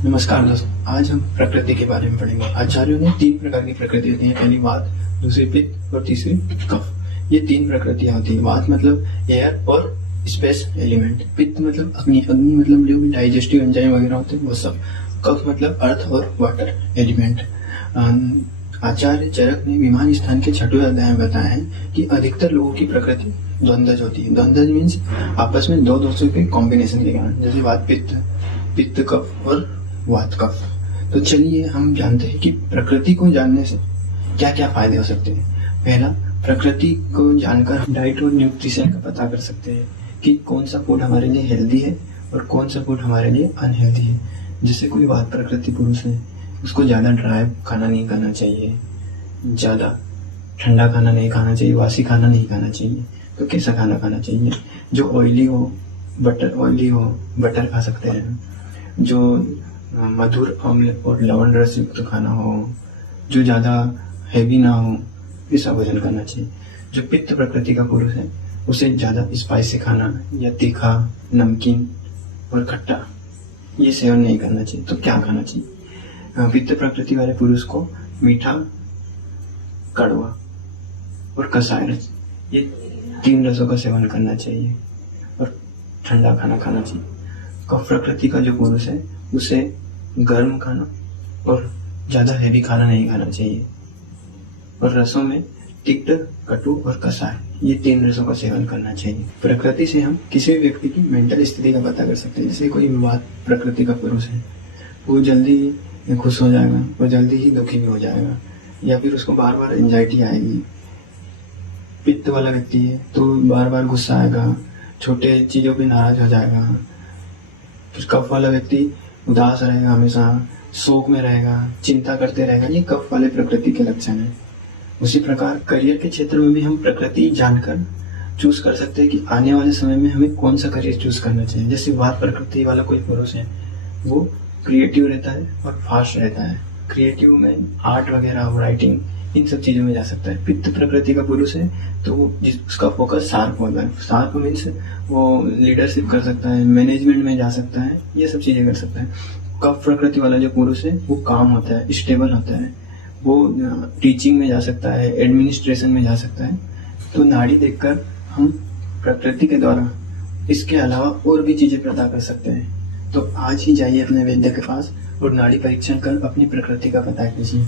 नमस्कार दोस्तों, आज हम प्रकृति के बारे में पढ़ेंगे। आचार्यों ने 3 प्रकार की प्रकृति होती है। पहली वात, दूसरी पित्त और तीसरी कफ। ये 3 प्रकृतियां होती है। वात मतलब एयर और स्पेस एलिमेंट, पित्त मतलब अग्नि, अग्नि मतलब जो भी डाइजेस्टिव एंजाइम वगैरह होते हैं वो सब, कफ मतलब अर्थ और वाटर एलिमेंट। आचार्य चरक ने विमान स्थान के 6वें अध्याय में बताया है कि अधिकतर लोगों की प्रकृति द्वंद्वज होती है। द्वंद्वज मीन्स आपस में दो दोषों के कॉम्बिनेशन के कारण, जैसे वात पित्त, पित्त कफ और वात कफ। तो चलिए हम जानते हैं कि प्रकृति को जानने से क्या क्या फायदे हो सकते हैं। पहला, प्रकृति को जानकर हम डाइट और न्यूट्रिशन का पता कर सकते हैं कि कौन सा फूड हमारे लिए हेल्दी है और कौन सा फूड हमारे लिए अनहेल्दी है। जैसे कोई वात प्रकृति पुरुष है, उसको ज़्यादा ड्राई खाना नहीं खाना चाहिए, ज़्यादा ठंडा खाना नहीं खाना चाहिए, वासी खाना नहीं खाना चाहिए। तो कैसा खाना खाना चाहिए? जो ऑयली हो, बटर खा सकते हैं। जो मधुर अम्ल और लवण रस युक्त खाना हो, जो ज़्यादा हैवी ना हो, ऐसा भोजन करना चाहिए। जो पित्त प्रकृति का पुरुष है, उसे ज़्यादा स्पाइसी खाना या तीखा, नमकीन और खट्टा ये सेवन नहीं करना चाहिए। तो क्या खाना चाहिए? पित्त प्रकृति वाले पुरुष को मीठा, कड़वा और कसाय रस, ये 3 रसों का सेवन करना चाहिए और ठंडा खाना खाना चाहिए। कफ प्रकृति का जो पुरुष है, उसे गर्म खाना और ज़्यादा हैवी खाना नहीं खाना चाहिए और रसों में तिक्त, कटु और कसाय, ये 3 रसों का सेवन करना चाहिए। प्रकृति से हम किसी भी व्यक्ति की मेंटल स्थिति का पता कर सकते हैं। जैसे कोई वात प्रकृति का पुरुष है, वो जल्दी ही खुश हो जाएगा और जल्दी ही दुखी भी हो जाएगा, या फिर उसको बार बार एंजाइटी आएगी। पित्त वाला व्यक्ति है तो बार बार गुस्सा आएगा, छोटे चीज़ों पे नाराज हो जाएगा। फिर कफ वाला व्यक्ति उदास रहेगा, हमेशा शोक में रहेगा, चिंता करते रहेगा। ये कफ वाले प्रकृति के लक्षण हैं। उसी प्रकार करियर के क्षेत्र में भी हम प्रकृति जानकर चूज कर सकते हैं कि आने वाले समय में हमें कौन सा करियर चूज करना चाहिए। जैसे वात प्रकृति वाला कोई पुरुष है, वो क्रिएटिव रहता है और फास्ट रहता है। क्रिएटिव में आर्ट वगैरह, राइटिंग, इन सब चीज़ों में जा सकता है। पित्त प्रकृति का पुरुष है तो उसका फोकस शार्प होता है। शार्प मीन्स वो लीडरशिप कर सकता है, मैनेजमेंट में जा सकता है, ये सब चीज़ें कर सकता है। कफ प्रकृति वाला जो पुरुष है, वो काम होता है, स्टेबल होता है, वो टीचिंग में जा सकता है, एडमिनिस्ट्रेशन में जा सकता है। तो नाड़ी देखकर हम प्रकृति के द्वारा इसके अलावा और भी चीज़ें पता कर सकते हैं। तो आज ही जाइए अपने वैद्य के पास और नाड़ी परीक्षण कर अपनी प्रकृति का पता कीजिए।